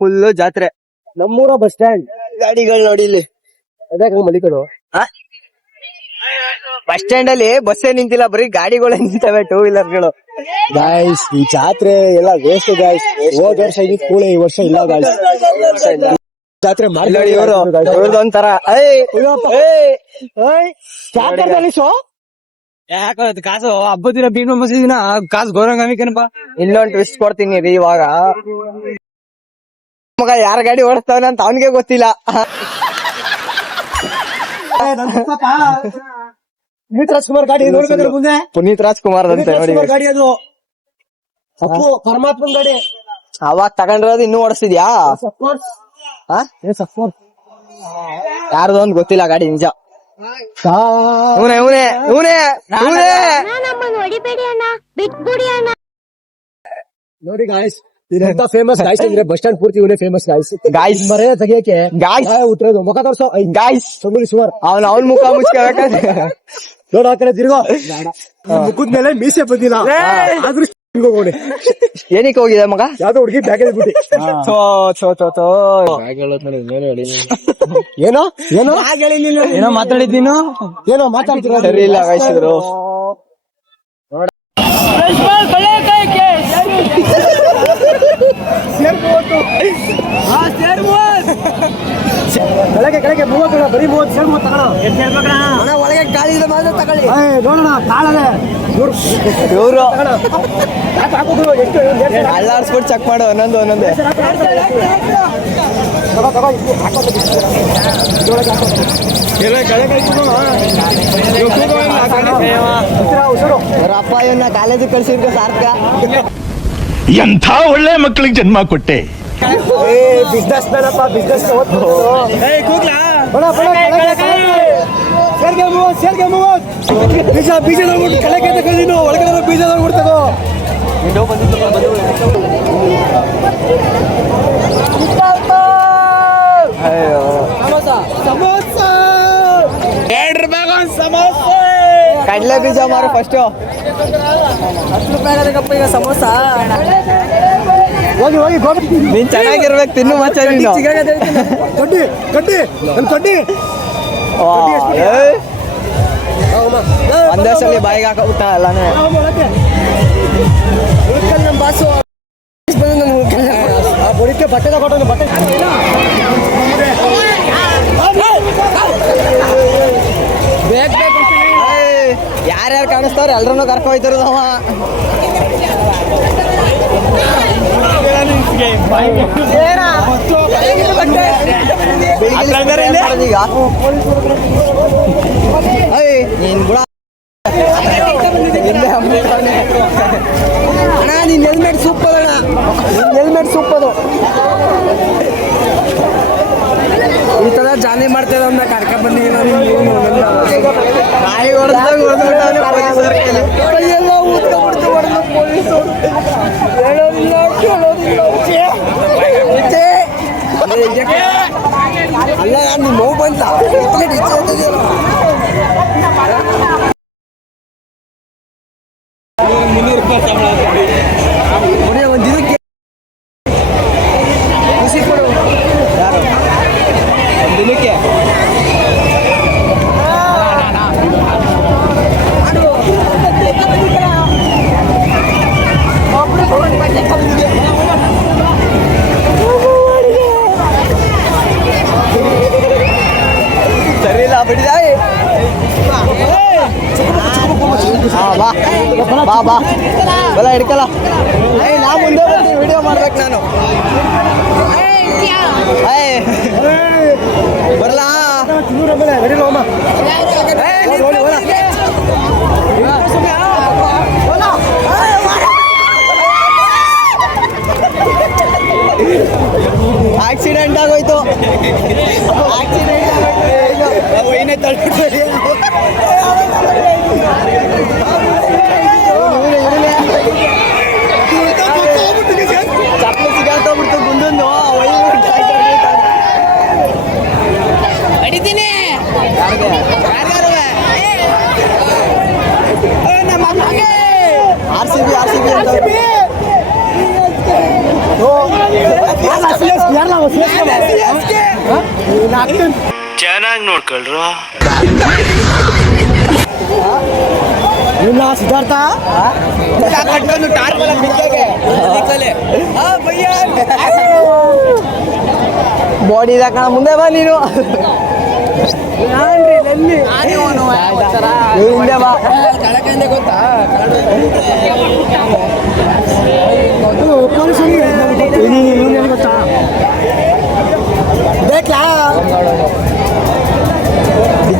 Full ಜಾತ್ರೆ ನಮ್ಮೂರ bus stand. ಗಾಡಿಗಳು ನೋಡಿ ಇಲ್ಲಿ. ಅದಕ್ಕೆ ಮಲಿಕಡು ಬಸ್ ಸ್ಟ್ಯಾಂಡ್ ಅಲ್ಲಿ ಬಸ್ಸೇ ನಿಂತಿಲ್ಲ ಬರೀ ಗಾಡಿಗಳೇ ನಿಂತವೆ ಟೂ ವೀಲರ್ಗಳು ಗಾಯ್ಸ್ ಈ ಜಾತ್ರೆ ಎಲ್ಲ ವೇಸ್ಟ್ ಗಾಯ್ಸ್ ಹೋದ ವರ್ಷ ಇದ್ ಕೂಳೆ ಈ ವರ್ಷ ಇಲ್ಲ ಗಾಯ್ಸ್ ಜಾತ್ರೆ ಮಾಡಿ ನೋಡಿ ಯಾಕಂದ್ರೆ ಯಾಕೆ ಕಾಸು ಹಬ್ಬದ ದಿನ ಭೀಮ ಮಸೀದಿನ ಕಾಸು ಗೌರಂಗ ಕಣಪ್ಪ ಇನ್ನೊಂದು ಟ್ವಿಸ್ಟ್ ಕೊಡ್ತೀನಿ ರೀ ಇವಾಗ. ಮಗ ಯಾರ ಗಾಡಿ ಓಡಿಸ್ತಾವನೆ ಅಂತ ಅವನಿಗೆ ಗೊತ್ತಿಲ್ಲ. ಪುನೀತ್ ರಾಜ್ಕುಮಾರ್ ಗಾಡಿ ನೋಡ್ಬೇಕ್ರೆ ಮುಂದೆ. ಪುನೀತ್ ರಾಜ್ಕುಮಾರ್ ಪುನೀತ್ ಅಂತೆ ನೋಡಿ ರಾಜ್ಕುಮಾರ್ ಗಾಡಿ ಅದು. ಅಪ್ಪು ಪರಮಾತ್ಮನ್ ಗಾಡಿ. ಅವಾಗ ತಗೊಂಡಿರೋದು ಇನ್ನೂ ಓಡಿಸ್ತಿದ್ಯಾ? ಹಾ? ಯಾರ್ದು ಒಂದ್ ಗೊತ್ತಿಲ್ಲ ಗಾಡಿ ನಿಜ. ಇವನೇ ಇವನೇ ಇವನೇ ಇವನೇ. ನಮ್ಮನ್ನು ಹೊಡಿಬೇಡಿ ಅಣ್ಣ ಬಿಟ್ಬಿಡಿ ಅಣ್ಣ. ನೋಡಿ ಗಾಯ್ಸ್ ಇದೆಂತ ಫೇಮಸ್ ಗಾಯ್ಸ್ ಅಂದ್ರೆ ಬಸ್ ಸ್ಟ್ಯಾಂಡ್ ಪೂರ್ತಿ ಇವನೇ ಫೇಮಸ್ ಗಾಯ್ಸ್ ಗಾಯ್ಸ್ ಮರೆ ತೆಗಿಯಕ್ಕೆ. ಗಾಯ್ಸ್ ಗಾಯ ಉತ್ತರದು ಮುಖ ತೋರ್ಸೋ. ಗಾಯ್ಸ್ ಸುಮ್ಮನೆ ಸುಮಾರ್ ಅವ್ನ ಅವನ್ ಮುಖ ಮುಚ್ಕೋಬೇಕಾದ್ರೆ ನೋಡ ಆ ಕಡೆ ತಿರ್ಗೋ. ಮುಖದ ಮೇಲೆ ಮೀಸೆ ಬಂದಿಲ್ಲ. ಆದ್ರೂ ಹೋಗೋಣಿ ಏನಕ್ಕೆ ಹೋಗಿದೆ ಮಗ? ಯಾವ್ದೋ ಹುಡುಗಿ ಬ್ಯಾಗ್ ಬಿಟ್ಟಿ. ಏನೋ? ಏನೋ? ಏನೋ ಮಾತಾಡಿದ್ ನೀನು? ಏನೋ ಮಾತಾಡ್ತಿರೋ ಸರಿ ಇಲ್ಲ ವಯಸ್ಸಿದ್ರು ಕೆಳಗೆ ಕೆಳಗೆ ಮೂವತ್ತು ಬರೀ ಮೂವತ್ತು ಸೇರ್ ಮೂವತ್ತು ತಗೋಣ ಎಷ್ಟು ಒಳಗೆ ಮಾತ್ರ ತಗೊಳ್ಳಿ. ಏಯ್, ನೋಡೋಣ ಇವ್ರು? ಅಲ್ಲಾಡ್ಸ್ಬಿಟ್ಟು ಚೆಕ್ ಮಾಡು ಒಂದೊಂದು ಒಂದೊಂದು. ಅವ್ರ ಇವನ್ನ ಕಳ್ಸಿದ್ರೆ ಸಾರ್ಥ ಎಂಥ ಒಳ್ಳೆ ಮಕ್ಕಳಿಗೆ ಜನ್ಮ ಕೊಟ್ಟೆ? ಏ ಬಿಸ್ನೆಸ್ ಬಿಸ್ನೆಸ್ ಸೇರ್ಗೆ ಮೂವತ್ ಸೇರ್ಗೆ ಮೂವತ್ ಬೀಜ ಬೀಜ ನೋಡ್ಬಿಟ್ಟು ಕೆಳಗೆ ತಗೋ ನೀನು ಒಳಗಡೆ ಬೀಜ ನೋಡ್ಬಿಟ್ಟು ತಗೋ ಕಡ್ಲೆ ಬೀಜ ಮಾರು ಫಸ್ಟ್ ಹೋಗಿ ಹೋಗಿ ಗೋಬಿ. ನೀನ್ ಚೆನ್ನಾಗಿರ್ಬೇಕು ತಿನ್ನು ಮಚ್ಚ ನೀನು. ಕಡ್ಡಿ ಕಡ್ಡಿ ನನ್ ಕಡ್ಡಿ ವಾ, ಏ. ಒಂದೇ ಸಲ ಬಾಯಿಗೆ ಹಾಕೋಬಿಟ್ಟ ಎಲ್ಲಾನೇ ಆ ಬುಡಕ್ಕೆ ಬಟ್ಟೆ ತಗೊಂಡು ಬಟ್ಟೆ ಯಾರ್ಯಾರು ಕಾಣಿಸ್ತಾವ್ರೆ? ಎಲ್ರನ್ನೂ ಕರ್ಕೊ ಹೋಯ್ತಿರೋದವ ಏನ್ ಮಾಡೋದು ಈಗ? ಏಯ್, ನೀನ್ ಕೂಡ. ಅಣ್ಣ ನಿನ್ ಹೆಲ್ಮೆಟ್ ಸೂಪ್ ಅದಣ್ಣ ನಿನ್ ಹೆಲ್ಮೆಟ್ ಸೂಪ್ ಅದು ಈ ತರ ಜಾಲಿ ಮಾಡ್ತಿರೋ ಅಂತ ಕರ್ಕೊಂಡ್ ಬಂದಿದ್ದೀನಿ ಪೊಲೀಸರು ಹೇಳೋದಿಲ್ಲ ಕೇಳೋದಿಲ್ಲ. ಅಲ್ಲ ಯಾರು ನಿಮ್ಮ ಮಗು ಬಂತ? ಒಂದು ಒಂದಿನಕ್ಕೆ ಖುಷಿ ಕೊಡು. ಬಾ ಬಾ ಬಾ. ಬಲ ಹಿಡ್ಕಲ್ಲ. ಏಯ್ ನಾ ಮುಂದೆ ಬರ್ತೀನಿ ವಿಡಿಯೋ ಮಾಡ್ಬೇಕು ನಾನು. ಬರಲಾ? ಆಕ್ಸಿಡೆಂಟ್ ಆಗೋಯ್ತು. ಆಕ್ಸಿಡೆಂಟ್ ಏನೇ ತಟ್ಟಿ ಹುಲ್ಲು ಸಪ್ಲೈ ಸಿಗ್ ಅಂತ ಮುಟ್ಟ ಮುಂದೊಂದು ಕಾಯ್ತಾಳೆ ಅಡಿತೀನಿ ಏನಪ್ಪ R C B R C B R ಸಿಪಿಸ್ ಲೇಸ್ ಚೆನ್ನಾಗಿ ನೋಡ್ಕೊಳ್ರು. ಸಿದ್ಧಾರ್ಥ. ಬಾಡಿ ಕಣ ಮುಂದೆ ಬಾ ನೀನು. ಹಿಂದೆ ಬಾ.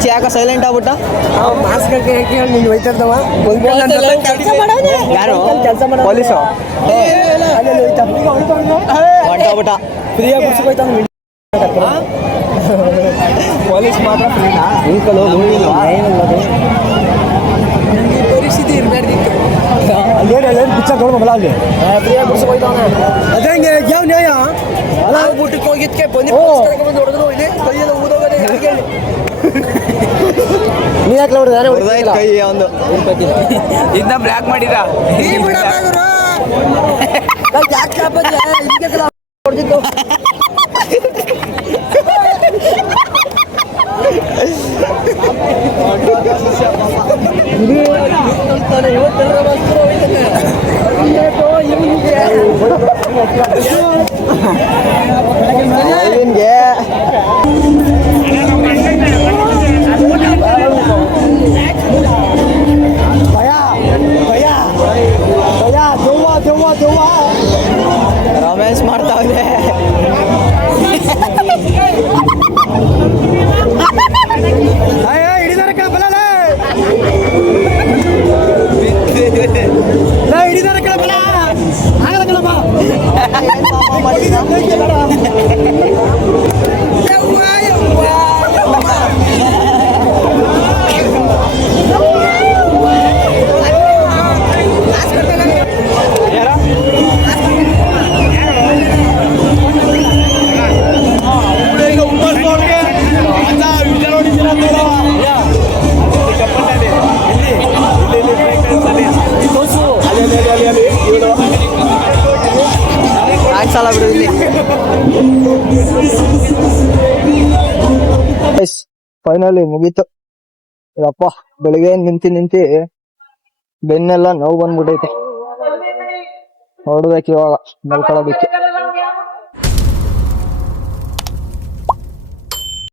ಯಾಕ ಸೈಲೆಂಟ್ ಆಗ್ಬಿಟ್ಟ? ಮಾಸ್ಕ್ ನೀನು ಹೋಯ್ತಿರ್ದವ. ಯಾರು? ಕೆಲಸ ಮಾಡ ಪೊಲೀಸು? ಹೊಂಟೋಗ್ಬಿಟ್ಟ ಫ್ರೀಯಾಗಿ ಬಿಡ್ಸ್ಕೊಯ್ತಾನ ಪೊಲೀಸ್ ಮಾತ್ರ ಫ್ರೀನಾ ಅಂಕಲು ಪರಿಸ್ಥಿತಿ ಇರಬಾರ್ದಿತ್ತು ಅಲ್ಲೇನು ಅಲ್ಲೇನು ಪಿಕ್ಚರ್ ನೋಡ್ಬೋದಲ್ಲ ಅಲ್ಲಿ. ಫ್ರೀಯಾಗಿ ಬಿಡ್ಸ್ಕೊಯ್ತಾನೆ ಅದಂಗೆ ಯಾವ ನ್ಯಾಯ? ಊಟಕ್ಕೆ ಹೋಗಿದ್ಕೆ ಬಂದು ಓ. ಬಂದು ಹೊಡೆದ್ರು ಇಲ್ಲಿ ಕೈಯೆಲ್ಲ ಊದೋಗದೆ ಹೇಗೆ ನೀ ಯಾಕೆ ನೋಡಿದ್ರೆ ಕೈ ಒಂದು ಇದನ್ನ ಬ್ಲಾಕ್ ಮಾಡಿದ. ಇವನ್ಗೆ ಫೈನಲಿ ಮುಗೀತು. ಇದಪ್ಪ ಬೆಳಿಗ್ಗೆ ನಿಂತಿ ನಿಂತಿ ಬೆನ್ನೆಲ್ಲ ನೋವು ಬಂದ್ಬಿಟ್ಟೈತೆ ನೋಡ್ಬೇಕು ಇವಾಗ ಮಲ್ಕೊಳ್ಳೋದಕ್ಕೆ.